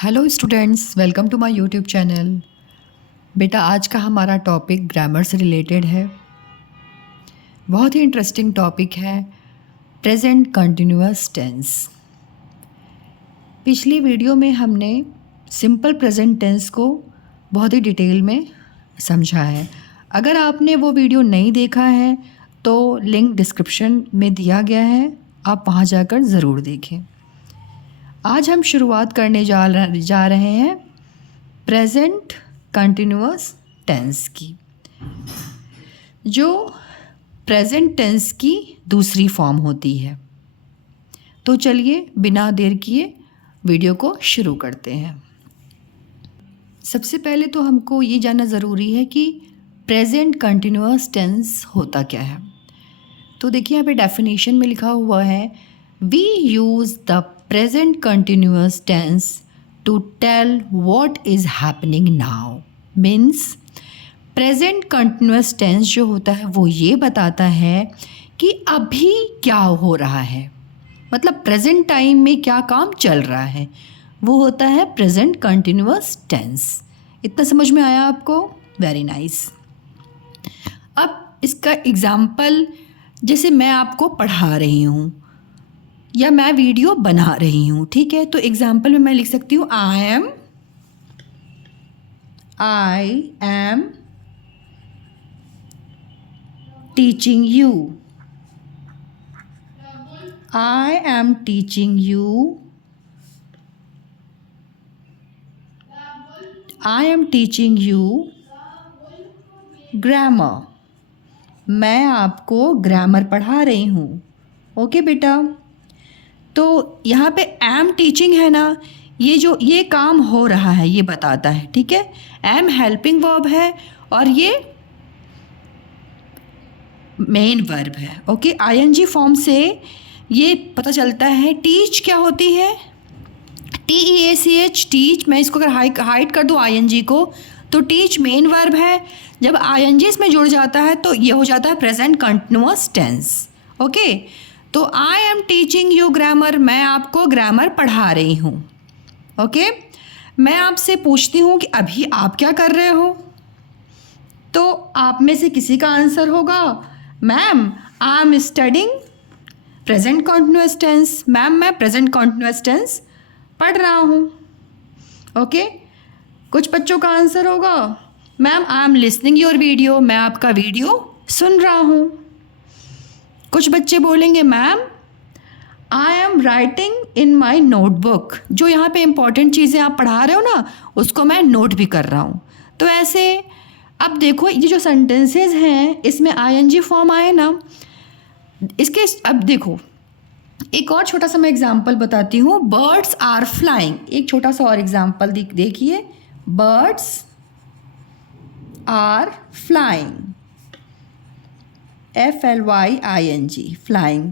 Hello students, welcome to my YouTube channel. बेटा, आज का हमारा टॉपिक ग्रामर से रिलेटेड है। बहुत ही इंटरेस्टिंग टॉपिक है प्रेजेंट कंटिन्यूअस टेंस। पिछली वीडियो में हमने सिंपल प्रेजेंट टेंस को बहुत ही डिटेल में समझा है। अगर आपने वो वीडियो नहीं देखा है तो लिंक डिस्क्रिप्शन में दिया गया है, आप वहाँ जाकर ज़रूर देखें। आज हम शुरुआत करने जा रहे हैं प्रेजेंट कंटिन्यूअस टेंस की, जो प्रेजेंट टेंस की दूसरी फॉर्म होती है। तो चलिए बिना देर किए वीडियो को शुरू करते हैं। सबसे पहले तो हमको ये जानना ज़रूरी है कि प्रेजेंट कंटिन्यूअस टेंस होता क्या है। तो देखिए यहाँ पे डेफिनेशन में लिखा हुआ है, we use the present continuous tense to tell what is happening now। Means present continuous tense जो होता है वो ये बताता है कि अभी क्या हो रहा है, मतलब प्रेजेंट टाइम में क्या काम चल रहा है, वो होता है present continuous tense। इतना समझ में आया आपको? Very nice. अब इसका एग्ज़ाम्पल, जैसे मैं आपको पढ़ा रही हूँ या मैं वीडियो बना रही हूँ, ठीक है। तो एग्जाम्पल में मैं लिख सकती हूँ आई am teaching you. I am teaching you. I am teaching you grammar. मैं आपको ग्रामर पढ़ा रही हूँ। ओके बेटा, तो यहाँ पे एम टीचिंग है ना, ये काम हो रहा है ये बताता है, ठीक है। एम हेल्पिंग वर्ब है और ये मेन वर्ब है। ओके, आईएनजी फॉर्म से ये पता चलता है। टीच क्या होती है? TEACH, teach. मैं इसको अगर हाइड कर दूँ आईएनजी को तो टीच मेन वर्ब है। जब आईएनजी इसमें जुड़ जाता है तो ये हो जाता है प्रेजेंट कंटिन्यूअस टेंस। ओके, तो I am teaching you grammar, मैं आपको ग्रामर पढ़ा रही हूँ। ओके, मैं आपसे पूछती हूँ कि अभी आप क्या कर रहे हो, तो आप में से किसी का आंसर होगा ma'am I am studying present continuous tense. Ma'am मैं प्रेजेंट कंटिन्यूअस टेंस पढ़ रहा हूँ। ओके, कुछ बच्चों का आंसर होगा ma'am I am listening your video, मैं आपका वीडियो सुन रहा हूँ। कुछ बच्चे बोलेंगे ma'am I am writing in my notebook, जो यहाँ पे इम्पॉर्टेंट चीज़ें आप पढ़ा रहे हो ना उसको मैं नोट भी कर रहा हूँ। तो ऐसे अब देखो ये जो सेंटेंसेस हैं इसमें आईएनजी फॉर्म आए ना, इसके अब देखो एक और छोटा सा मैं एग्जांपल बताती हूँ। बर्ड्स आर फ्लाइंग, एक छोटा सा और एग्जांपल देखिए। Birds are flying, FLYING, flying.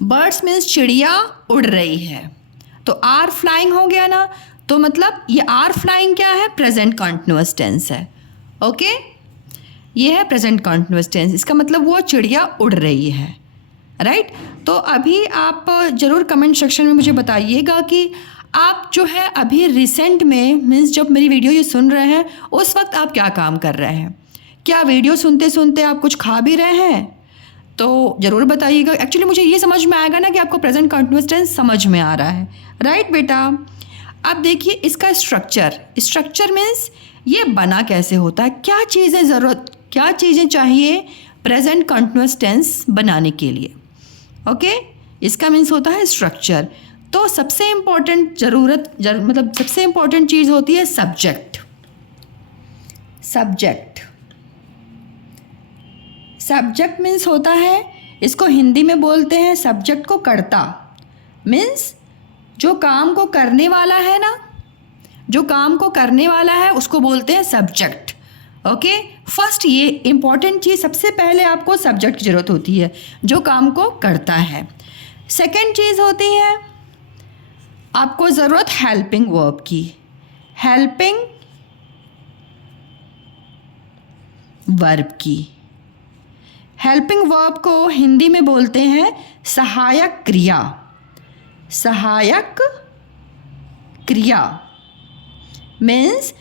Birds means चिड़िया उड़ रही है, तो आर फ्लाइंग हो गया ना, तो मतलब ये आर फ्लाइंग क्या है? प्रेजेंट कंटिन्यूअस टेंस है। ओके, ये है प्रेजेंट कंटिन्यूअस टेंस, इसका मतलब वो चिड़िया उड़ रही है, राइट। तो अभी आप ज़रूर कमेंट सेक्शन में मुझे बताइएगा कि आप जो है अभी रिसेंट में, मीन्स जब मेरी वीडियो ये सुन रहे हैं उस वक्त आप क्या काम कर रहे हैं। क्या वीडियो सुनते सुनते आप कुछ खा भी रहे हैं? तो ज़रूर बताइएगा। एक्चुअली मुझे ये समझ में आएगा ना कि आपको प्रेजेंट कंटिन्यूअस टेंस समझ में आ रहा है, राइट बेटा। अब देखिए इसका स्ट्रक्चर मीन्स ये बना कैसे होता है, क्या चीज़ें चाहिए प्रेजेंट कंटिन्यूअस टेंस बनाने के लिए। ओके, इसका मीन्स होता है स्ट्रक्चर। तो सबसे इम्पॉर्टेंट मतलब सबसे इम्पॉर्टेंट चीज़ होती है सब्जेक्ट। सब्जेक्ट मीन्स होता है, इसको हिंदी में बोलते हैं सब्जेक्ट को कर्ता। मीन्स जो काम को करने वाला है ना, जो काम को करने वाला है उसको बोलते हैं सब्जेक्ट। ओके, फर्स्ट ये इंपॉर्टेंट चीज़, सबसे पहले आपको सब्जेक्ट की ज़रूरत होती है जो काम को करता है। सेकेंड चीज़ होती है आपको ज़रूरत हेल्पिंग वर्ब की। हेल्पिंग वर्ब की, हेल्पिंग वर्ब को हिंदी में बोलते हैं सहायक क्रिया। सहायक क्रिया। मीन्स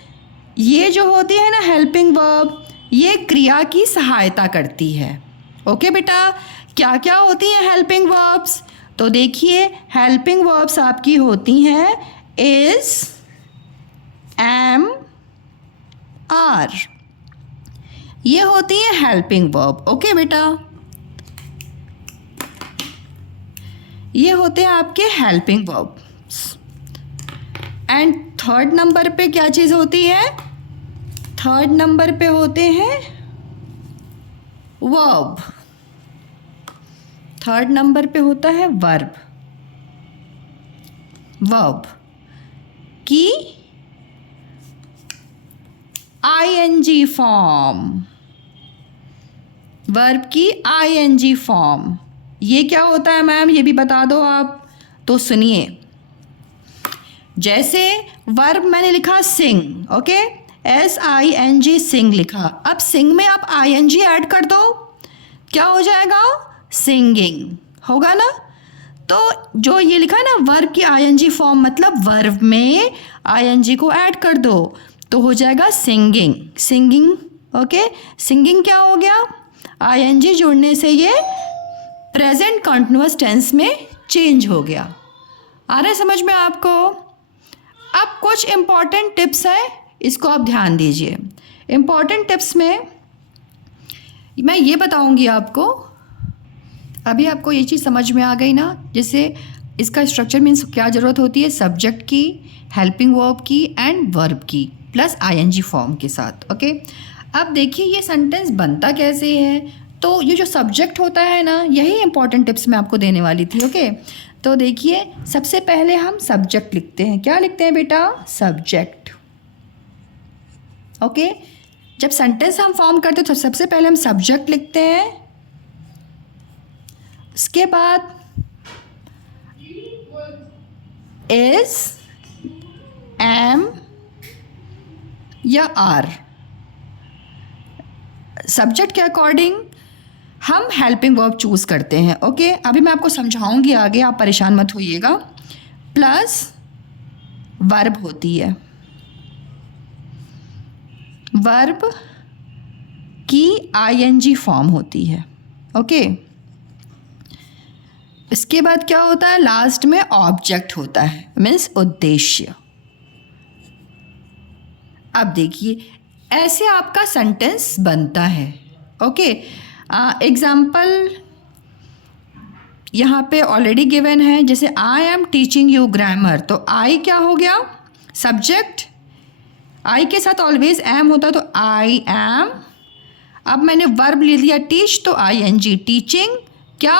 ये जो होती है ना हेल्पिंग वर्ब, ये क्रिया की सहायता करती है। ओके बेटा, क्या क्या होती हैं हेल्पिंग वर्ब्स? तो देखिए हेल्पिंग वर्ब्स आपकी होती हैं इज, एम, आर, ये होती है हेल्पिंग वर्ब। ओके बेटा, ये होते हैं आपके helping verbs. And third number पे क्या चीज़ होती है? थर्ड नंबर पे होते हैं वर्ब। थर्ड नंबर पे होता है वर्ब। वर्ब की आईएनजी फॉर्म, वर्ब की आईएनजी फॉर्म। ये क्या होता है मैम, ये भी बता दो आप। तो सुनिए, जैसे वर्ब मैंने लिखा सिंग, ओके, SING सिंग लिखा। अब सिंग में आप ING ऐड कर दो, क्या हो जाएगा? सिंगिंग होगा ना। तो जो ये लिखा है ना वर्ब की ING फॉर्म, मतलब वर्ब में ING को ऐड कर दो तो हो जाएगा सिंगिंग। सिंगिंग, ओके, सिंगिंग क्या हो गया? ING जुड़ने से ये प्रेजेंट कंटिन्यूअस टेंस में चेंज हो गया। आ रहा है समझ में आपको? अब कुछ इम्पॉर्टेंट टिप्स है, इसको आप ध्यान दीजिए। इम्पॉर्टेंट टिप्स में मैं ये बताऊंगी आपको। अभी आपको ये चीज़ समझ में आ गई ना, जैसे इसका स्ट्रक्चर मीन्स क्या ज़रूरत होती है, सब्जेक्ट की, हेल्पिंग वर्ब की एंड वर्ब की प्लस ING फॉर्म के साथ। ओके, अब देखिए ये सेंटेंस बनता कैसे है। तो ये जो सब्जेक्ट होता है ना, यही इंपॉर्टेंट टिप्स मैं आपको देने वाली थी। ओके, तो देखिए सबसे पहले हम सब्जेक्ट लिखते हैं। क्या लिखते हैं बेटा? सब्जेक्ट। ओके, जब सेंटेंस हम फॉर्म करते हैं तो सबसे पहले हम सब्जेक्ट लिखते हैं। उसके बाद इज, एम या आर। सब्जेक्ट के अकॉर्डिंग हम हेल्पिंग वर्ब चूज़ करते हैं। ओके, अभी मैं आपको समझाऊंगी आगे, आप परेशान मत होइएगा। प्लस वर्ब होती है, वर्ब की ING फॉर्म होती है। ओके, इसके बाद क्या होता है? लास्ट में ऑब्जेक्ट होता है, मीन्स उद्देश्य। अब देखिए ऐसे आपका सेंटेंस बनता है। ओके, एग्जाम्पल यहाँ पे ऑलरेडी गिवन है, जैसे आई एम टीचिंग यू ग्रामर। तो आई क्या हो गया? सब्जेक्ट। आई के साथ ऑलवेज एम होता, तो आई एम। अब मैंने वर्ब ले लिया टीच, तो ING टीचिंग। क्या?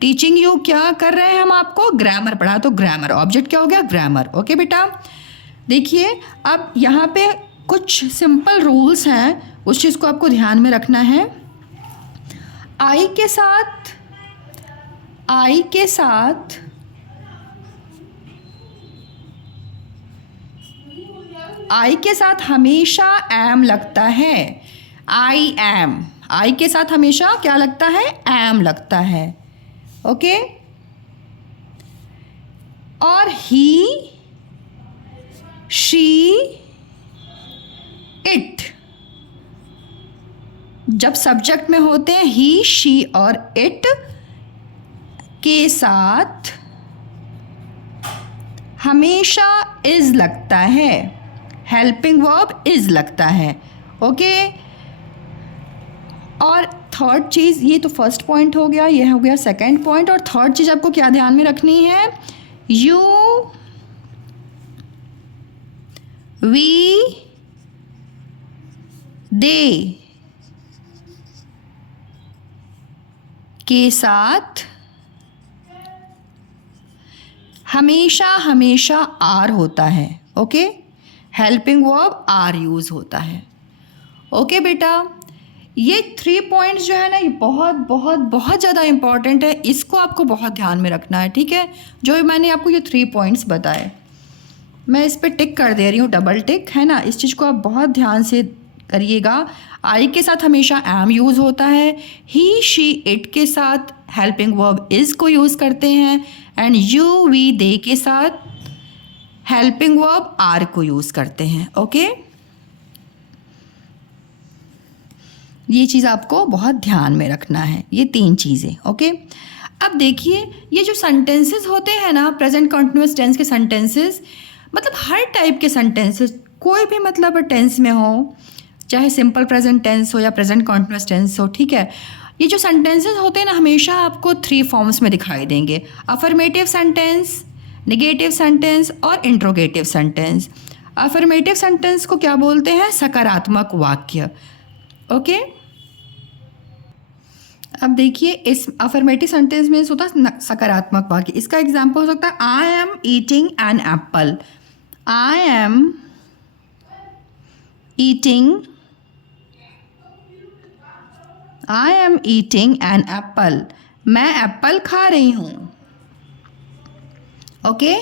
Teaching you. क्या कर रहे हैं हम? आपको ग्रामर पढ़ा, तो ग्रामर। ऑब्जेक्ट क्या हो गया? ग्रामर। ओके बेटा, देखिए अब यहाँ पे कुछ सिंपल रूल्स हैं, उस चीज़ को आपको ध्यान में रखना है। आई के साथ आई के साथ हमेशा एम लगता है। आई एम, आई के साथ हमेशा क्या लगता है? एम लगता है। ओके, और ही, शी, इट जब सब्जेक्ट में होते हैं, ही, शी और इट के साथ हमेशा इज लगता है, हेल्पिंग वर्ब इज लगता है। ओके, और थर्ड चीज़, ये तो फर्स्ट पॉइंट हो गया, ये हो गया सेकंड पॉइंट। और थर्ड चीज़ आपको क्या ध्यान में रखनी है? यू, वी, दे के साथ हमेशा हमेशा आर होता है। Okay, helping verb are use होता है। ओके बेटा, ये 3 पॉइंट्स जो है ना, ये बहुत बहुत बहुत ज़्यादा इंपॉर्टेंट है, इसको आपको बहुत ध्यान में रखना है। ठीक है, जो मैंने आपको ये 3 पॉइंट्स बताए, मैं इस पर टिक कर दे रही हूँ, डबल टिक है ना। इस चीज़ को आप बहुत ध्यान से करिएगा। आई के साथ हमेशा एम यूज़ होता है, ही, शी, इट के साथ हेल्पिंग वर्ब इज़ को यूज़ करते हैं, एंड यू, वी, दे के साथ हेल्पिंग वर्ब आर को यूज़ करते हैं। ओके, ये चीज़ आपको बहुत ध्यान में रखना है, ये 3 चीज़ें। ओके, अब देखिए ये जो सेंटेंसेस होते हैं ना, प्रेजेंट कंटिन्यूअस टेंस के सेंटेंसेस, मतलब हर टाइप के सेंटेंसेस, कोई भी मतलब टेंस में हो, चाहे सिंपल प्रेजेंट टेंस हो या प्रेजेंट कंटिन्यूअस टेंस हो, ठीक है। ये जो सेंटेंसेस होते हैं ना, हमेशा आपको 3 फॉर्म्स में दिखाई देंगे, अफर्मेटिव सेंटेंस, नेगेटिव सेंटेंस और इंट्रोगेटिव सेंटेंस। अफर्मेटिव सेंटेंस को क्या बोलते हैं? सकारात्मक वाक्य। ओके, अब देखिए इस अफर्मेटिव सेंटेंस में होता है सकारात्मक वाक्य। इसका एग्जाम्पल हो सकता है I am eating an Apple. I am eating, I am eating an Apple, मैं एप्पल खा रही हूँ। ओके,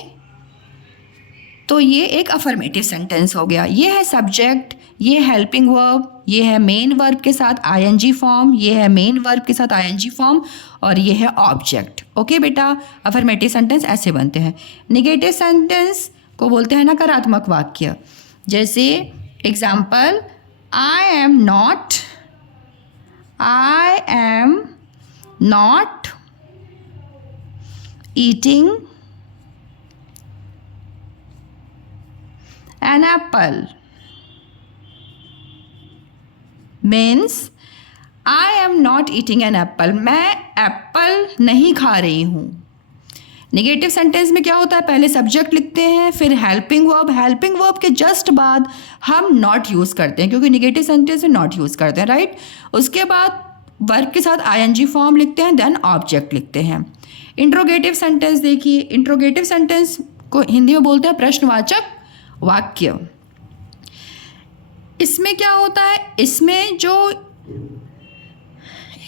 तो ये एक अफर्मेटिव सेंटेंस हो गया। ये है सब्जेक्ट, ये हेल्पिंग वर्ब, ये है मेन वर्ब के साथ आईएनजी फॉर्म, ये है मेन वर्ब के साथ आईएनजी फॉर्म, और ये है ऑब्जेक्ट। ओके बेटा, अफर्मेटिव सेंटेंस ऐसे बनते हैं। नेगेटिव सेंटेंस को बोलते हैं नकारात्मक वाक्य। जैसे example, I am not eating an apple means I am not eating an Apple, मैं एप्पल नहीं खा रही हूँ। नेगेटिव सेंटेंस में क्या होता है? पहले सब्जेक्ट लिखते हैं, फिर हेल्पिंग वर्ब, हेल्पिंग वर्ब के जस्ट बाद हम नॉट यूज़ करते हैं, क्योंकि नेगेटिव सेंटेंस में नॉट यूज़ करते हैं, राइट। उसके बाद वर्ब के साथ आईएनजी फॉर्म लिखते हैं, देन ऑब्जेक्ट लिखते हैं। इंट्रोगेटिव सेंटेंस देखिए, इंट्रोगेटिव सेंटेंस को हिंदी में बोलते हैं प्रश्नवाचक वाक्य। इसमें क्या होता है? इसमें जो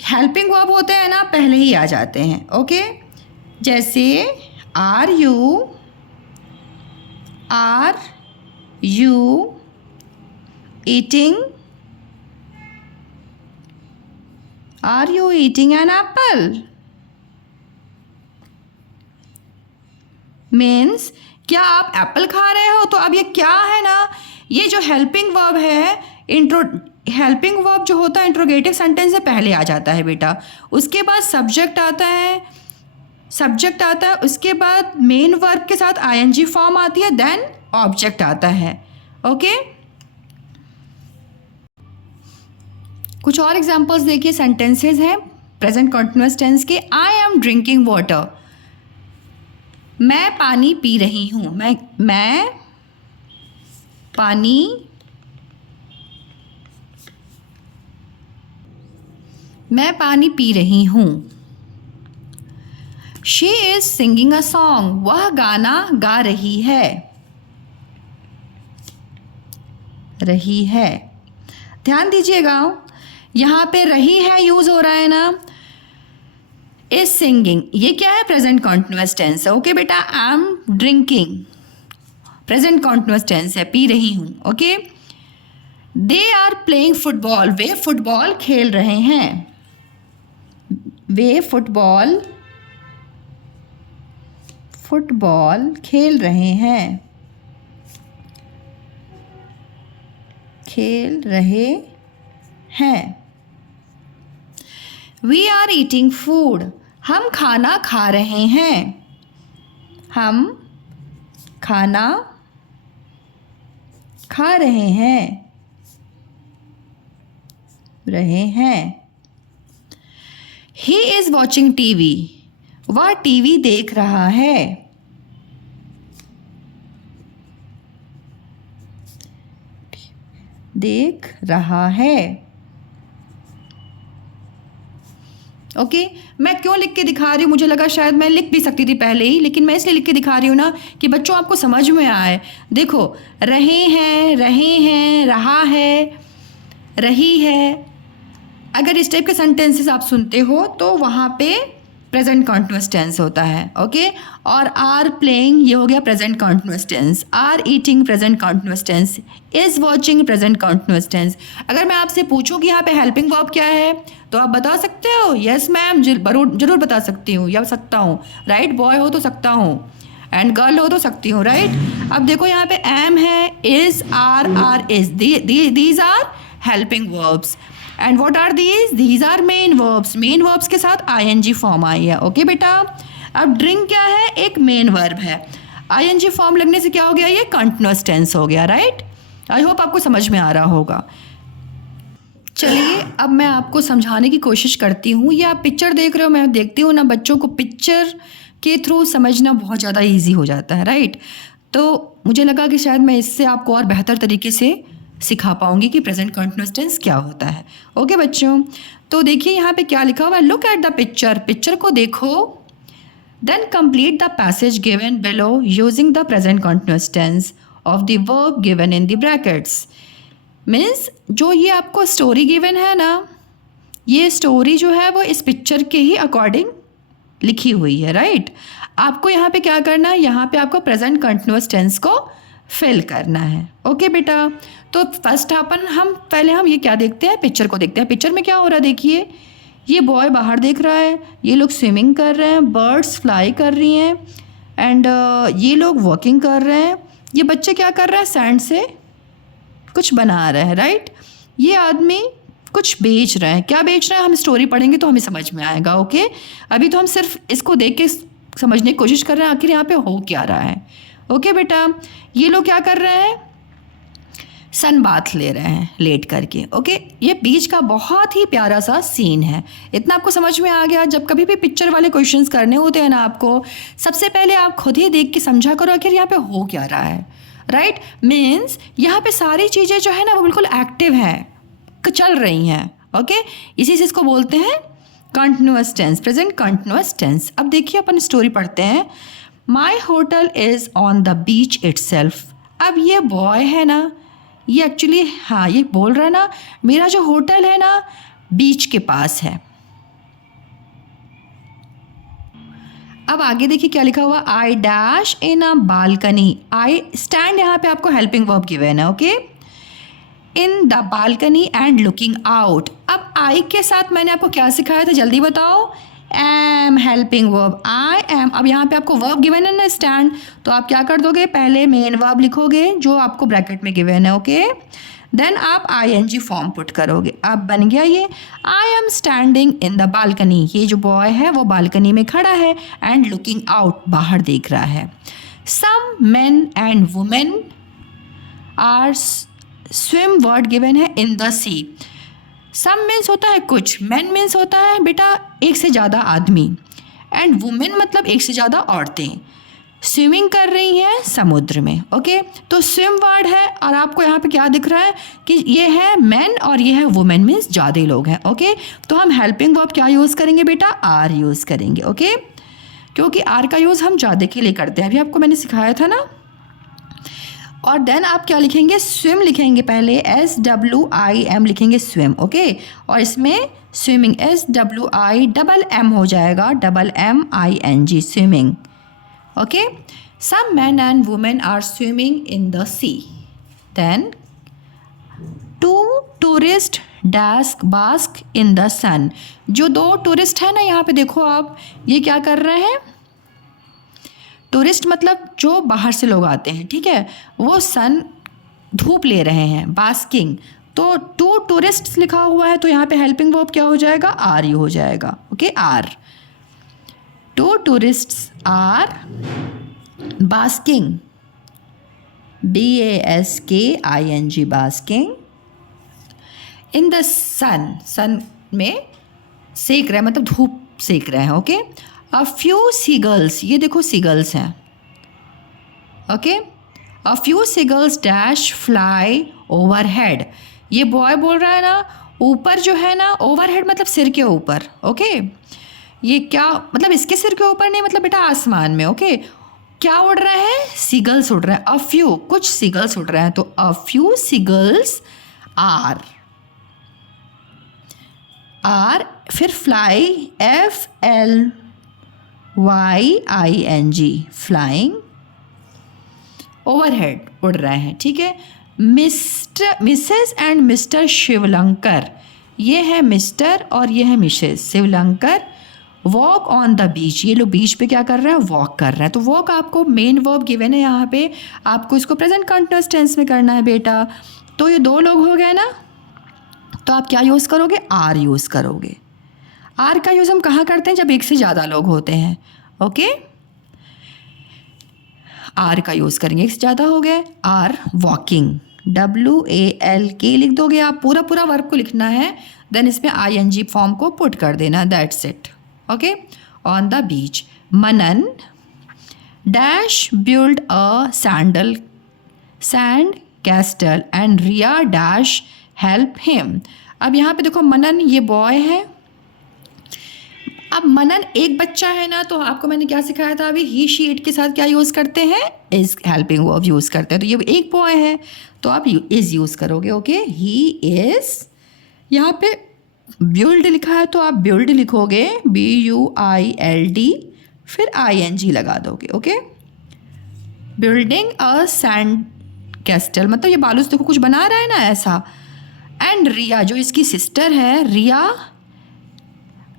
हेल्पिंग वर्ब होते हैं ना, पहले ही आ जाते हैं। ओके, जैसे are you eating an apple means क्या आप एप्पल खा रहे हो? तो अब ये क्या है ना, ये जो हेल्पिंग वर्ब है, हेल्पिंग वर्ब जो होता है इंट्रोगेटिव सेंटेंस से पहले आ जाता है बेटा। उसके बाद सब्जेक्ट आता है, उसके बाद मेन वर्ब के साथ आईएनजी फॉर्म आती है, देन ऑब्जेक्ट आता है। ओके, कुछ और एग्जांपल्स देखिए, सेंटेंसेस हैं प्रेजेंट कंटिन्यूअस टेंस के। आई एम ड्रिंकिंग वाटर, मैं पानी पी रही हूँ, मैं पानी पी रही हूँ। She is singing a song, वह गाना गा रही है। ध्यान दीजिएगा, यहाँ पे रही है यूज हो रहा है ना, इज सिंगिंग, ये क्या है? प्रेजेंट कॉन्टिन्यूअस टेंस है। ओके बेटा, I am drinking, present continuous tense है, पी रही हूँ। Okay, they are playing football, वे फुटबॉल खेल रहे हैं, खेल रहे हैं। वी आर ईटिंग फूड, हम खाना खा रहे हैं, ही इज वॉचिंग टीवी, वह टीवी देख रहा है। ओके, मैं क्यों लिख के दिखा रही हूँ? मुझे लगा शायद मैं लिख भी सकती थी पहले ही, लेकिन मैं इसलिए लिख के दिखा रही हूँ ना कि बच्चों आपको समझ में आए। देखो, रहे हैं, रहा है, रही है, अगर इस टाइप के सेंटेंसेस आप सुनते हो तो वहाँ पे प्रेजेंट कॉन्टिन्यूअस टेंस होता है। ओके, और आर प्लेइंग ये हो गया present continuous tense, are eating present continuous tense, is watching present continuous tense. अगर मैं आपसे पूछूं कि यहाँ पे हेल्पिंग वर्ब क्या है, तो आप बता सकते हो? यस मैम, जरूर बता सकती हूँ या सकता हूँ, राइट। बॉय हो तो सकता हूँ, एंड गर्ल हो तो सकती हूँ, राइट। अब देखो यहाँ पे एम है, is, are is, these are helping verbs. And what are these are main verbs. Main verbs के साथ आईएनजी फॉर्म आई है, ओके बेटा। अब ड्रिंक क्या है, एक मेन वर्ब है, आईएनजी फॉर्म लगने से क्या हो गया, ये कंटिन्यूअस टेंस हो गया, राइट। आई होप आपको समझ में आ रहा होगा। चलिए अब मैं आपको समझाने की कोशिश करती हूँ। ये आप पिक्चर देख रहे हो, मैं देखती हूँ ना बच्चों को पिक्चर के थ्रू समझना बहुत ज़्यादा इजी हो जाता है, राइट। तो मुझे लगा कि शायद मैं इससे आपको और बेहतर तरीके से सिखा पाऊंगी कि प्रेजेंट कंटिन्यूअस टेंस क्या होता है। ओके बच्चों, तो देखिए यहाँ पे क्या लिखा हुआ है, look at the picture, picture को देखो, then complete the passage given below using the present continuous tense of the verb given in the brackets. Means जो ये आपको स्टोरी गिवन है ना, ये स्टोरी जो है वो इस पिक्चर के ही अकॉर्डिंग लिखी हुई है, राइट। आपको यहाँ पे क्या करना है, यहाँ पे आपको प्रेजेंट कंटिन्यूअस टेंस को फिल करना है, ओके बेटा। तो फर्स्ट पहले हम ये क्या देखते हैं, पिक्चर को देखते हैं। पिक्चर में क्या हो रहा है, देखिए ये बॉय बाहर देख रहा है, ये लोग स्विमिंग कर रहे हैं, बर्ड्स फ्लाई कर रही हैं, एंड ये लोग वॉकिंग कर रहे हैं। ये बच्चे क्या कर रहे हैं, सैंड से कुछ बना रहे हैं, राइट। ये आदमी कुछ बेच रहे हैं, क्या बेच रहे हैं हम स्टोरी पढ़ेंगे तो हमें समझ में आएगा, ओके। अभी तो हम सिर्फ इसको देख के समझने की कोशिश कर रहे हैं आखिर यहाँ पे हो क्या रहा है, ओके बेटा। ये लोग क्या कर रहे हैं, सन बाथ ले रहे हैं लेट करके, ओके। ये बीच का बहुत ही प्यारा सा सीन है। इतना आपको समझ में आ गया। जब कभी भी पिक्चर वाले क्वेश्चंस करने होते हैं ना आपको, सबसे पहले आप खुद ही देख के समझा करो आखिर यहाँ पे हो क्या रहा है, राइट। मीन्स यहाँ पे सारी चीज़ें जो है ना वो बिल्कुल एक्टिव हैं, चल रही हैं, ओके। इसी से इसको बोलते हैं continuous tense, present continuous tense. अब देखिए अपन स्टोरी पढ़ते हैं। My hotel is on the beach itself. अब ये बॉय है ना, ये एक्चुअली हाँ ये बोल रहा है ना, मेरा जो होटल है ना बीच के पास है। अब आगे देखिए क्या लिखा हुआ, I dash in a balcony. I stand यहाँ पे आपको हेल्पिंग वर्ब गिवन है, okay. In the balcony and looking out. अब आई के साथ मैंने आपको क्या सिखाया था, जल्दी बताओ। Am helping verb, I am. अब यहाँ पे आपको वर्ब गिवन है ना स्टैंड, तो आप क्या कर दोगे, पहले मेन वर्ब लिखोगे जो आपको ब्रैकेट में गिवन है, ओके। देन आप आईएनजी फॉर्म पुट करोगे। अब बन गया ये, I am standing in the balcony. ये जो बॉय है वो बालकनी में खड़ा है, एंड लुकिंग आउट बाहर देख रहा है। Some men and women are swim word given है in the C. Some means होता है कुछ, मैन मीन्स होता है बेटा एक से ज़्यादा आदमी, एंड वुमेन मतलब एक से ज़्यादा औरतें स्विमिंग कर रही हैं समुद्र में, ओके। तो स्विम वर्ड है और आपको यहाँ पे क्या दिख रहा है कि ये है मैन और ये है वुमेन, मीन्स ज़्यादा लोग हैं, ओके। तो हम हेल्पिंग वर्ब क्या यूज़ करेंगे बेटा, आर यूज़ करेंगे, ओके। क्योंकि आर का यूज़ हम ज़्यादा के लिए करते हैं, अभी आपको मैंने सिखाया था ना। और देन आप क्या लिखेंगे, स्विम लिखेंगे पहले, SWIM लिखेंगे स्विम, ओके। और इसमें स्विमिंग SWI हो जाएगा, MMING swimming, okay. Some man and women are swimming in the sea. Then two tourist bask in the sun. जो दो टूरिस्ट है ना यहाँ पे देखो आप, ये क्या कर रहे हैं, टूरिस्ट मतलब जो बाहर से लोग आते हैं, ठीक है, वो सन धूप ले रहे हैं, बास्किंग। तो टू टूरिस्ट्स लिखा हुआ है तो यहाँ पे हेल्पिंग वर्ब क्या हो जाएगा, आर यू हो जाएगा, okay. Are, two tourists are basking, BASKING basking in the sun. Sun में सेक रहे हैं मतलब धूप सेक रहे हैं, ओके। अ फ्यू सीगल्स, ये देखो सीगल्स हैं, okay. A few seagulls dash fly over head. ये बॉय बोल रहा है ना, ऊपर जो है ना, ओवर हेड मतलब सिर के ऊपर, ओके। ये क्या मतलब, इसके सिर के ऊपर नहीं, मतलब बेटा आसमान में, ओके। क्या उड़ रहे हैं, सीगल्स उड़ रहे हैं। अ फ्यू, कुछ सीगल्स उड़ रहे हैं, तो अ फ्यू सीगल्स आर फिर फ्लाई FLYING फ्लाइंग ओवरहेड उड़ रहे हैं, ठीक है। मिसेस एंड मिस्टर शिवलंकर, ये है मिस्टर और ये है Mrs Shivlankar, walk on the beach, ये लोग बीच पे क्या कर रहे हैं, वॉक कर रहे हैं। तो वॉक आपको मेन वर्ब गिवन है यहाँ पे, आपको इसको प्रेजेंट कंटिन्यूअस टेंस में करना है बेटा। तो ये 2 लोग हो गए ना, तो आप क्या यूज़ करोगे, आर यूज़ करोगे। आर का यूज़ हम कहाँ करते हैं, जब एक से ज़्यादा लोग होते हैं। ओके, आर का यूज़ करेंगे, एक से ज़्यादा हो गए, आर वॉकिंग, WALK लिख दोगे आप, पूरा पूरा वर्ब को लिखना है, देन इसमें ING फॉर्म को पुट कर देना, that's it. Okay, on the beach, Manan dash build a sand castle and Riya dash help him. अब यहाँ पे देखो मनन ये बॉय है, अब मनन एक बच्चा है ना, तो आपको मैंने क्या सिखाया था अभी, ही शी इट के साथ क्या यूज़ करते हैं, इज़ हेल्पिंग वर्ब यूज़ करते हैं। तो ये एक बॉय है तो आप इज़ यूज़ करोगे। ओके, ही इज़, यहाँ पे बिल्ड लिखा है तो आप बिल्ड लिखोगे, BUILD, फिर ING लगा दोगे। ओके, बिल्डिंग अ सैंड कैस्टल, मतलब ये बालू से देखो कुछ बना रहा है ना ऐसा। एंड रिया जो इसकी सिस्टर है,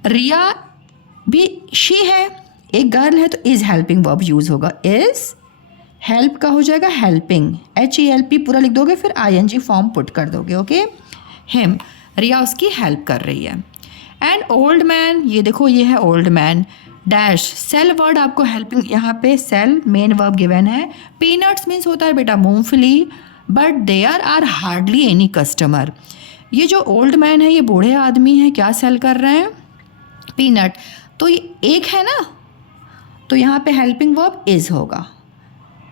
रिया भी शी है, एक गर्ल है, तो इज़ हेल्पिंग वर्ब यूज़ होगा, इज़ हेल्प का हो जाएगा हेल्पिंग, HELP पूरा लिख दोगे, फिर ING फॉर्म पुट कर दोगे। ओके, हिम, रिया उसकी हेल्प कर रही है। एंड ओल्ड मैन, ये देखो ये है old man, dash sell word आपको हेल्पिंग, यहाँ पे सेल मेन वर्ब गिवन है। पीनट्स मीन्स होता है बेटा मूंगफली, but there are hardly any customer. ये जो ओल्ड मैन है ये बूढ़े आदमी है, क्या सेल कर रहे हैं, पीनट। तो ये एक है ना, तो यहाँ पे हेल्पिंग वर्ब इज़ होगा,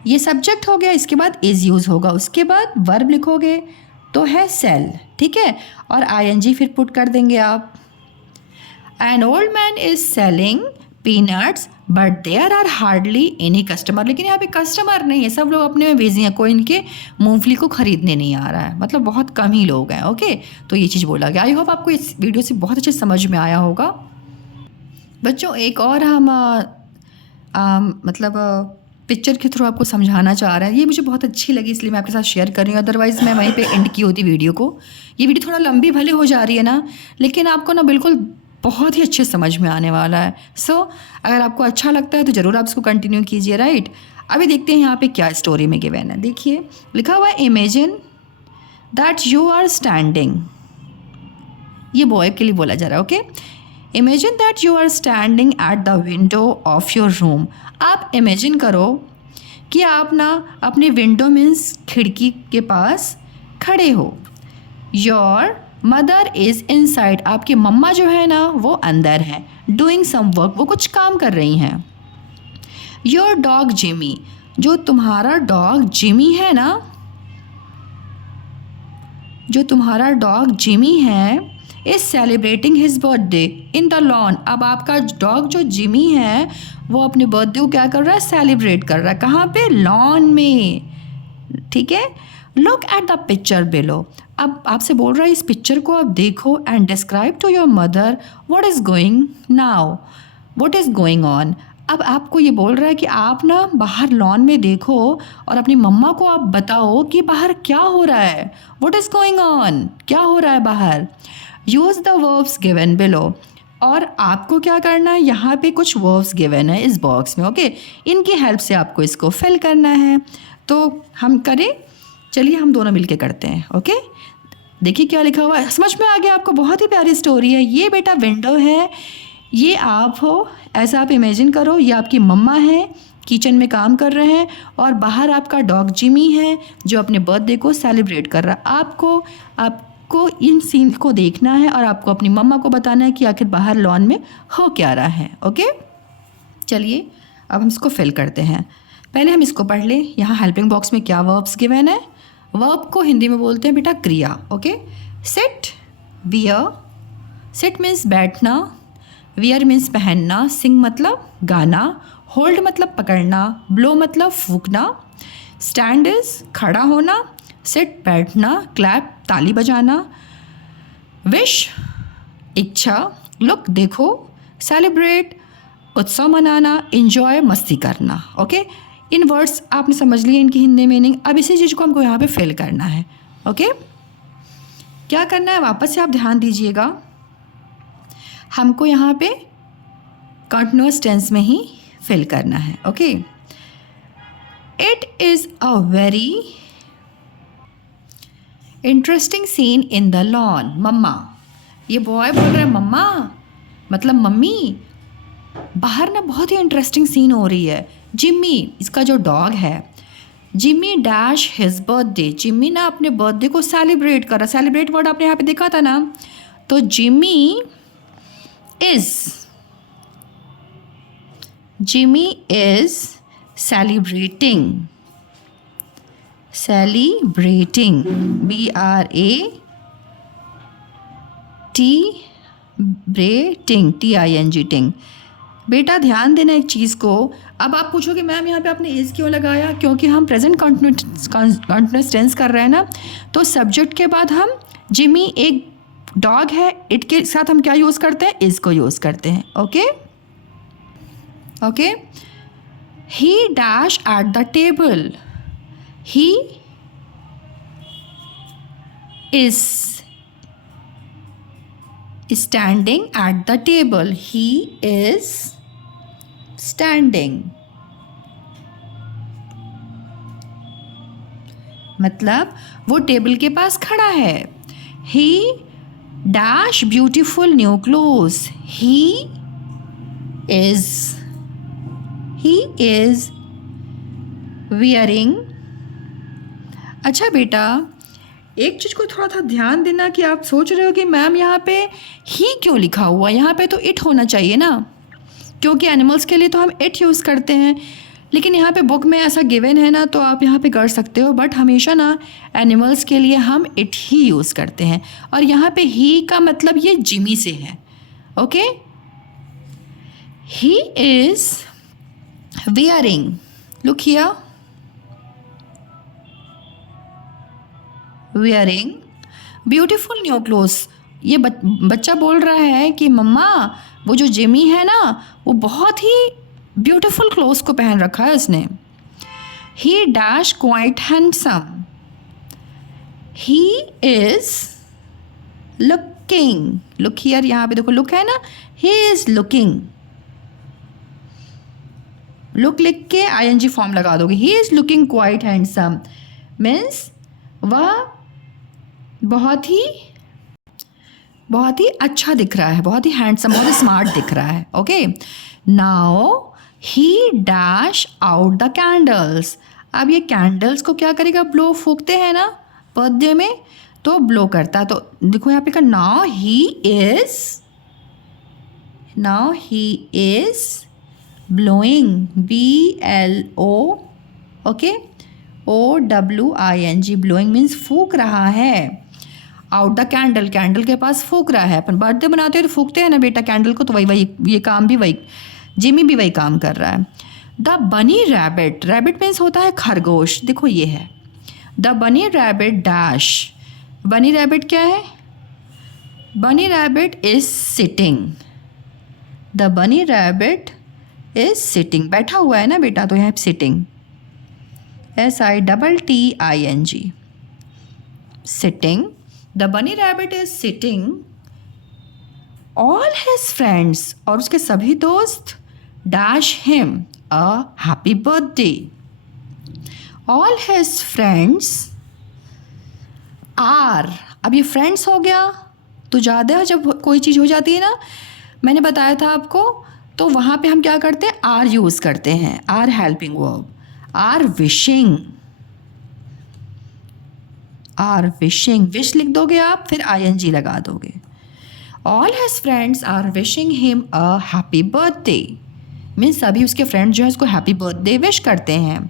ये सब्जेक्ट हो गया, इसके बाद इज़ यूज़ होगा, उसके बाद वर्ब लिखोगे तो है सेल, ठीक है, और ING फिर पुट कर देंगे आप। An old man is selling peanuts but there are hardly any customer, लेकिन यहाँ पे कस्टमर नहीं है, सब लोग अपने में बिजी हैं, कोई इनके मूंगफली को ख़रीदने नहीं आ रहा है, मतलब बहुत कम ही लोग हैं। ओके, तो ये चीज़ बोला गया। आई होप आपको इस वीडियो से बहुत अच्छे समझ में आया होगा बच्चों। एक और हम मतलब पिक्चर के थ्रू आपको समझाना चाह रहे हैं, ये मुझे बहुत अच्छी लगी इसलिए मैं आपके साथ शेयर कर रही हूँ, अदरवाइज़ मैं वहीं पे एंड की होती वीडियो को। ये वीडियो थोड़ा लंबी भले हो जा रही है ना, लेकिन आपको ना बिल्कुल बहुत ही अच्छे समझ में आने वाला है। सो अगर आपको अच्छा लगता है तो ज़रूर आप इसको कंटिन्यू कीजिए, राइट। अभी देखते हैं यहाँ पे क्या स्टोरी में गिवन है। देखिए लिखा हुआ है, imagine that you are standing, ये बॉय के लिए बोला जा रहा है। Okay, imagine that you are standing at the window of your room. आप इमेजिन करो कि आप ना अपने विंडो मीन्स खिड़की के पास खड़े हो। योर मदर इज़ इनसाइड, आपकी मम्मा जो है ना वो अंदर है। डूइंग सम वर्क, वो कुछ काम कर रही हैं। योर डॉग जिमी, जो तुम्हारा डॉग जिमी है ना, जो तुम्हारा डॉग जिमी है, is celebrating his birthday in the lawn. अब आपका डॉग जो जिमी है वो अपने बर्थडे को क्या कर रहा है, सेलिब्रेट कर रहा है, कहाँ पे, लॉन में, ठीक है। Look at the picture below, अब आपसे बोल रहा है इस पिक्चर को आप देखो, and describe to your mother what is going now, what is going on. अब आपको ये बोल रहा है कि आप ना बाहर लॉन में देखो और अपनी मम्मा को आप बताओ कि बाहर क्या हो रहा है, व्हाट इज़ गोइंग ऑन, क्या हो रहा है बाहर। Use the verbs given below, और आपको क्या करना है, यहाँ पे कुछ वर्ब्स गिवन है इस बॉक्स में। ओके, इनकी हेल्प से आपको इसको फिल करना है, तो हम करें, चलिए हम दोनों मिलके करते हैं। ओके, देखिए क्या लिखा हुआ है, समझ में आ गया आपको, बहुत ही प्यारी स्टोरी है। ये बेटा विंडो है, ये आप हो, ऐसा आप इमेजिन करो, ये आपकी मम्मा है, किचन में काम कर रहे हैं, और बाहर आपका डॉग जिमी है जो अपने बर्थडे को सेलिब्रेट कर रहा है। आपको इन सीन को देखना है और आपको अपनी मम्मा को बताना है कि आखिर बाहर लॉन में हो क्या रहा है। ओके, चलिए अब हम इसको फिल करते हैं। पहले हम इसको पढ़ लें, यहाँ हेल्पिंग बॉक्स में क्या वर्ब्स गिवन है। वर्ब को हिंदी में बोलते हैं बेटा क्रिया। Okay, sit, wear, sit means बैठना, वियर मीन्स पहनना, सिंग मतलब गाना, होल्ड मतलब पकड़ना, ब्लो मतलब फूंकना, स्टैंड इज खड़ा होना, सिट बैठना, क्लैप ताली बजाना, विश इच्छा, लुक देखो, सेलिब्रेट उत्सव मनाना, इंजॉय मस्ती करना। ओके, इन वर्ड्स आपने समझ लिए इनकी हिंदी मीनिंग। अब इसी चीज़ को हमको यहाँ पे फिल करना है। ओके, क्या करना है, वापस से आप ध्यान दीजिएगा, हमको यहाँ पे कंटिन्यूअस टेंस में ही फिल करना है. Okay. It is a very interesting scene in the lawn. मम्मा, ये बॉय बोल रहा है मम्मा, मतलब मम्मी, बाहर ना बहुत ही इंटरेस्टिंग सीन हो रही है. जिम्मी, इसका जो डॉग है, Jimmy dash his birthday. Jimmy ना अपने बर्थडे को सेलिब्रेट कर रहा. सेलिब्रेट वर्ड आपने यहाँ पे देखा था ना. तो जिम्मी इज सेलिब्रेटिंग. BRATING. बेटा ध्यान देना एक चीज़ को. अब आप पूछोगे मैम यहाँ पे आपने इज़ क्यों लगाया? क्योंकि हम प्रेजेंट कंटिन्यूअस टेंस कर रहे हैं ना. तो सब्जेक्ट के बाद हम जिमी एक डॉग है, इट के साथ हम क्या यूज़ करते हैं? इज़ को यूज़ करते हैं. Okay. He dash at the table. He is standing at the table. He is standing. मतलब वो टेबल के पास खड़ा है. He dash beautiful new clothes. He is wearing. अच्छा बेटा, एक चीज़ को थोड़ा सा ध्यान देना कि आप सोच रहे हो कि मैम यहाँ पे ही क्यों लिखा हुआ. यहाँ पे तो इट होना चाहिए ना, क्योंकि एनिमल्स के लिए तो हम इट यूज़ करते हैं. लेकिन यहाँ पे बुक में ऐसा गिवन है ना, तो आप यहाँ पे कर सकते हो. बट हमेशा ना एनिमल्स के लिए हम इट ही यूज़ करते हैं. और यहाँ पे ही का मतलब ये जिमी से है. Okay. He is wearing. Look here. wearing beautiful new clothes. ये बच्चा बोल रहा है कि मम्मा, वो जो जिमी है ना, वो बहुत ही ब्यूटीफुल क्लोथ्स को पहन रखा है उसने. he dash quite handsome. he is looking. look here, यहाँ पे देखो लुक है ना. he is looking. लुक लिख के ing फॉर्म लगा दोगे. he is looking quite handsome means वह बहुत ही अच्छा दिख रहा है, बहुत ही हैंडसम, बहुत ही स्मार्ट दिख रहा है. Okay. Now he dash out the candles. अब ये कैंडल्स को क्या करेगा? ब्लो, फूकते हैं ना बर्थडे में, तो ब्लो करता है. तो देखो यहाँ पे का now he is blowing. BLO. Okay. OWING. Blowing means फूक रहा है. आउट द कैंडल, कैंडल के पास फूक रहा है. अपन बर्थडे बनाते हैं तो फूकते हैं ना बेटा कैंडल को. तो वही ये काम भी वही, जिमी भी वही काम कर रहा है. द बनी रैबिट. रैबिट मीन्स होता है खरगोश. देखो ये है. द बनी रैबिट डैश. बनी रैबिट क्या है? बनी रैबिट इज सिटिंग. द बनी रैबिट इज सिटिंग. बैठा हुआ है ना बेटा, तो यहाँ sitting. SITTING. Sitting. The bunny rabbit is sitting. All his friends, और उसके सभी दोस्त, dash him a happy birthday. All his friends are. अब ये friends हो गया तो ज़्यादा जब कोई चीज़ हो जाती है ना, मैंने बताया था आपको, तो वहाँ पे हम क्या करते हैं? आर यूज़ करते हैं. Are helping verb. Are wishing. Wish लिख दोगे आप, फिर ING लगा दोगे. All his friends are wishing him a happy birthday. Means सभी उसके फ्रेंड्स जो है उसको हैप्पी बर्थडे विश करते हैं.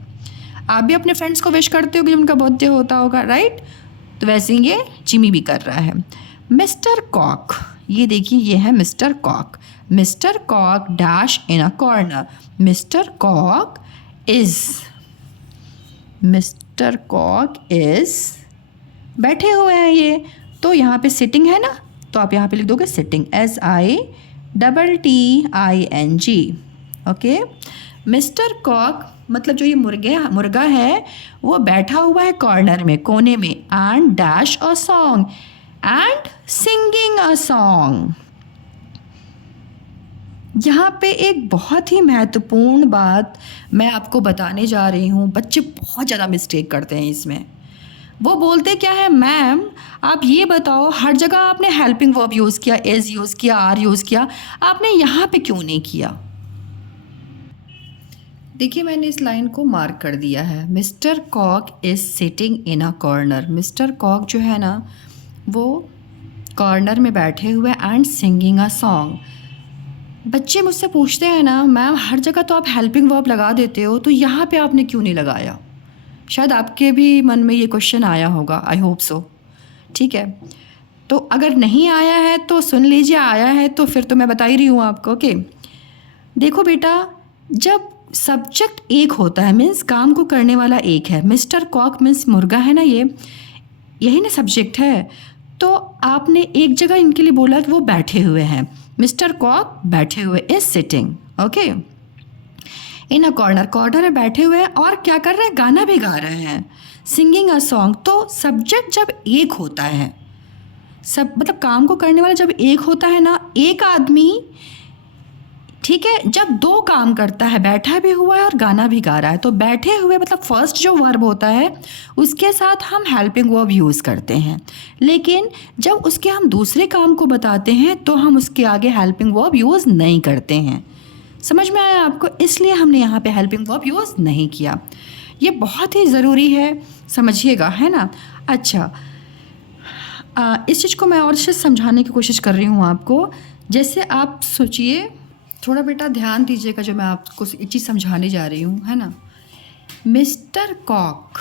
आप भी अपने फ्रेंड्स को विश करते हो कि उनका बर्थडे होता होगा, राइट? तो वैसे ही ये जिमी भी कर रहा है. Mister Cock. ये देखिए, ये है mister Cock. Mister Cock dash in a corner. Mister Cock is बैठे हुए हैं ये. तो यहाँ पे सिटिंग है ना, तो आप यहाँ पे लिख दोगे sitting. SITTING. Okay. Mister Cock मतलब जो ये मुर्गा है वो बैठा हुआ है कॉर्नर में, कोने में. And dash a song. And singing a song. यहाँ पे एक बहुत ही महत्वपूर्ण बात मैं आपको बताने जा रही हूँ। बच्चे बहुत ज़्यादा मिस्टेक करते हैं इसमें। वो बोलते क्या है, मैम आप ये बताओ, हर जगह आपने हेल्पिंग वर्ब यूज़ किया, इज़ यूज़ किया, आर यूज़ किया, आपने यहाँ पे क्यों नहीं किया? देखिए मैंने इस लाइन को मार्क कर दिया है। Mister Cock is sitting in a corner. Mister Cock जो है ना वो कॉर्नर में बैठे हुए एंड सिंगिंग अ सॉन्ग। बच्चे मुझसे पूछते हैं ना, मैम हर जगह तो आप हेल्पिंग वर्ब लगा देते हो, तो यहाँ पे आपने क्यों नहीं लगाया? शायद आपके भी मन में ये क्वेश्चन आया होगा, आई होप सो। ठीक है, तो अगर नहीं आया है तो सुन लीजिए, आया है तो फिर तो मैं बता ही रही हूँ आपको। ओके, देखो बेटा, जब सब्जेक्ट एक होता है मीन्स काम को करने वाला एक है, मिस्टर कॉक मीन्स मुर्गा है ना, ये यही ना सब्जेक्ट है, तो आपने एक जगह इनके लिए बोला कि वो बैठे हुए हैं। मिस्टर कॉक बैठे हुए is sitting, okay, in a corner, corner में बैठे हुए हैं और क्या कर रहे हैं, गाना भी गा रहे हैं, सिंगिंग अ सॉन्ग। तो सब्जेक्ट जब एक होता है, सब मतलब काम को करने वाला जब एक होता है ना, एक आदमी, ठीक है, जब दो काम करता है, बैठा भी हुआ है और गाना भी गा रहा है, तो बैठे हुए मतलब फर्स्ट जो वर्ब होता है उसके साथ हम हेल्पिंग वर्ब यूज़ करते हैं। लेकिन जब उसके हम दूसरे काम को बताते हैं तो हम उसके आगे हेल्पिंग वर्ब यूज़ नहीं करते हैं। समझ में आया आपको? इसलिए हमने यहाँ पे हेल्पिंग वर्ब यूज़ नहीं किया। ये बहुत ही ज़रूरी है, समझिएगा, है ना। अच्छा, इस चीज़ को मैं और से समझाने की कोशिश कर रही हूँ आपको। जैसे आप सोचिए, थोड़ा बेटा ध्यान दीजिएगा जो मैं आपको एक चीज़ समझाने जा रही हूँ, है ना। Mister Cock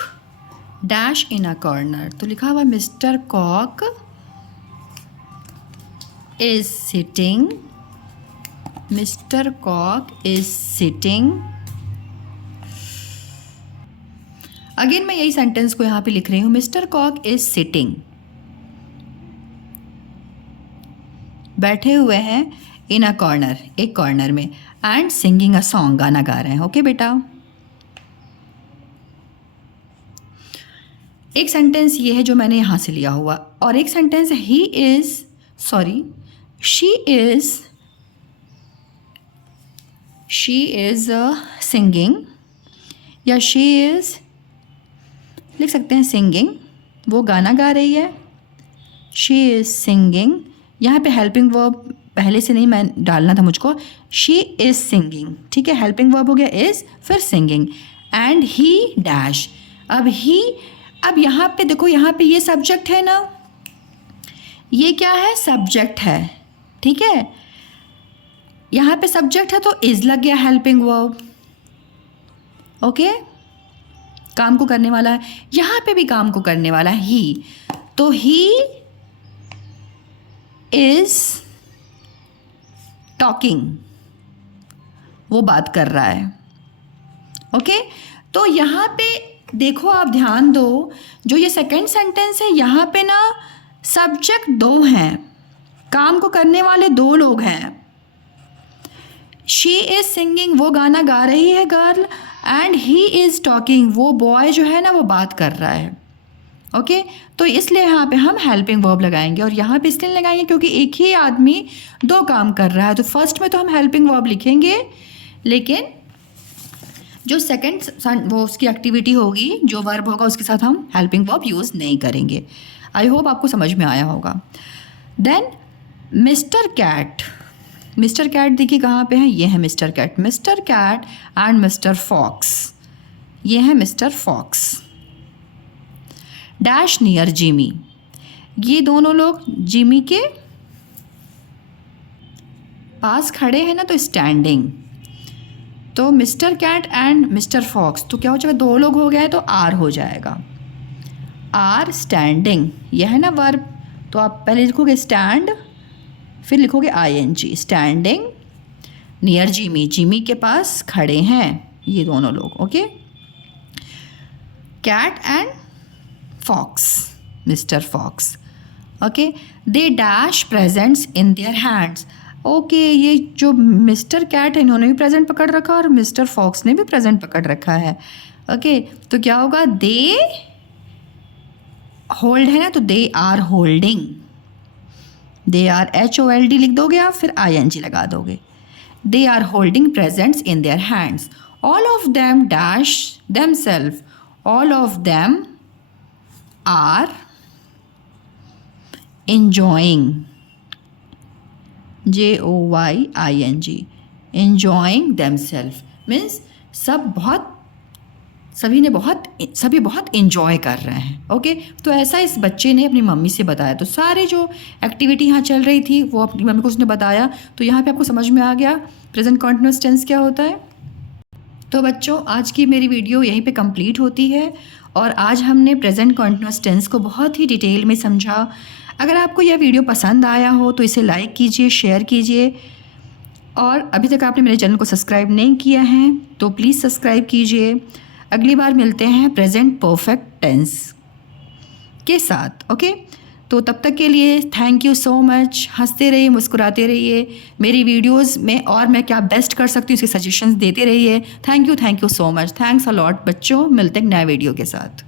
dash in a corner, तो लिखा हुआ mister Cock is sitting, mister Cock is sitting. Again मैं यही सेंटेंस को यहाँ पे लिख रही हूँ, मिस्टर कॉक इज सिटिंग, बैठे हुए हैं, इन अ कॉर्नर, एक कॉर्नर में, एंड सिंगिंग अ सॉन्ग, गाना गा रहे हैं। ओके बेटा, एक सेंटेंस ये है जो मैंने यहाँ से लिया हुआ, और एक sentence he is, sorry, she is singing, या शी इज़ लिख सकते हैं सिंगिंग, वो गाना गा रही है, शी इज़ सिंगिंग। यहाँ पे हेल्पिंग वर्ब पहले से नहीं मैं डालना था मुझको, शी इज़ सिंगिंग, ठीक है, हेल्पिंग वर्ब हो गया इज़, फिर सिंगिंग, एंड ही डैश। अब ही, अब यहाँ पे देखो, यहाँ पे ये सब्जेक्ट है ना, ये क्या है, सब्जेक्ट है, ठीक है, यहाँ पे सब्जेक्ट है तो इज़ लग गया हेल्पिंग वर्ब, ओके, काम को करने वाला है, यहाँ पे भी काम को करने वाला है ही, तो ही इज़ टॉकिंग, वो बात कर रहा है। ओके, तो यहाँ पे देखो, आप ध्यान दो, जो ये सेकंड सेंटेंस है यहाँ पे ना सब्जेक्ट दो हैं, काम को करने वाले दो लोग हैं। शी इज़ सिंगिंग, वो गाना गा रही है girl, and he is talking, वो बॉय जो है ना वो बात कर रहा है। ओके, तो इसलिए यहाँ पे हम हेल्पिंग वर्ब लगाएंगे, और यहाँ पे इसलिए लगाएंगे क्योंकि एक ही आदमी दो काम कर रहा है, तो फर्स्ट में तो हम हेल्पिंग वर्ब लिखेंगे, लेकिन जो सेकंड वो उसकी एक्टिविटी होगी, जो वर्ब होगा उसके साथ हम हेल्पिंग वर्ब यूज़ नहीं करेंगे। आई होप आपको समझ में आया होगा। Then mister Cat, mister Cat देखिए कहाँ पे है, ये है mister Cat, mister Cat and mister Fox, ये है mister Fox, dash near Jimmy, ये दोनों लोग जिमी के पास खड़े हैं ना, तो स्टैंडिंग, तो mister Cat and mister Fox, तो क्या हो जाएगा, दो लोग हो गया है तो आर हो जाएगा, आर स्टैंडिंग, यह है ना वर्ब, तो आप पहले लिखोगे स्टैंड, फिर लिखोगे ING, standing near Jimmy, Jimmy के पास खड़े हैं ये दोनों लोग। Okay, Cat and Fox, mister Fox, okay, they dash presents in their hands. Okay, ये जो मिस्टर कैट है इन्होंने भी प्रेजेंट पकड़ रखा और मिस्टर फॉक्स ने भी प्रेजेंट पकड़ रखा है। ओके, तो क्या होगा, दे होल्ड है ना, तो they are holding, they are HOLD लिख दोगे आप, फिर ING लगा दोगे, they are holding presents in their hands. All of them dash themselves. All of them are enjoying. Joying. Enjoying themselves means सभी बहुत इन्जॉय कर रहे हैं. ओके, तो ऐसा इस बच्चे ने अपनी मम्मी से बताया. तो सारे जो एक्टिविटी यहाँ चल रही थी वो अपनी मम्मी को उसने बताया. तो यहाँ पे आपको समझ में आ गया प्रेजेंट कॉन्टिन्यूअस टेंस क्या होता है. तो बच्चों, आज की मेरी वीडियो यहीं पे कंप्लीट होती है और आज हमने प्रेजेंट कॉन्टिन्यूअस टेंस को बहुत ही डिटेल में समझा. अगर आपको यह वीडियो पसंद आया हो तो इसे लाइक कीजिए, शेयर कीजिए और अभी तक आपने मेरे चैनल को सब्सक्राइब नहीं किया है तो प्लीज़ सब्सक्राइब कीजिए. अगली बार मिलते हैं प्रेजेंट परफेक्ट टेंस के साथ. ओके, तो तब तक के लिए थैंक यू सो मच. हंसते रहिए, मुस्कुराते रहिए. मेरी वीडियोस में और मैं क्या बेस्ट कर सकती हूँ उसके सजेशंस देते रहिए. Thank you so much. Thanks a lot बच्चों. मिलते हैं नए वीडियो के साथ.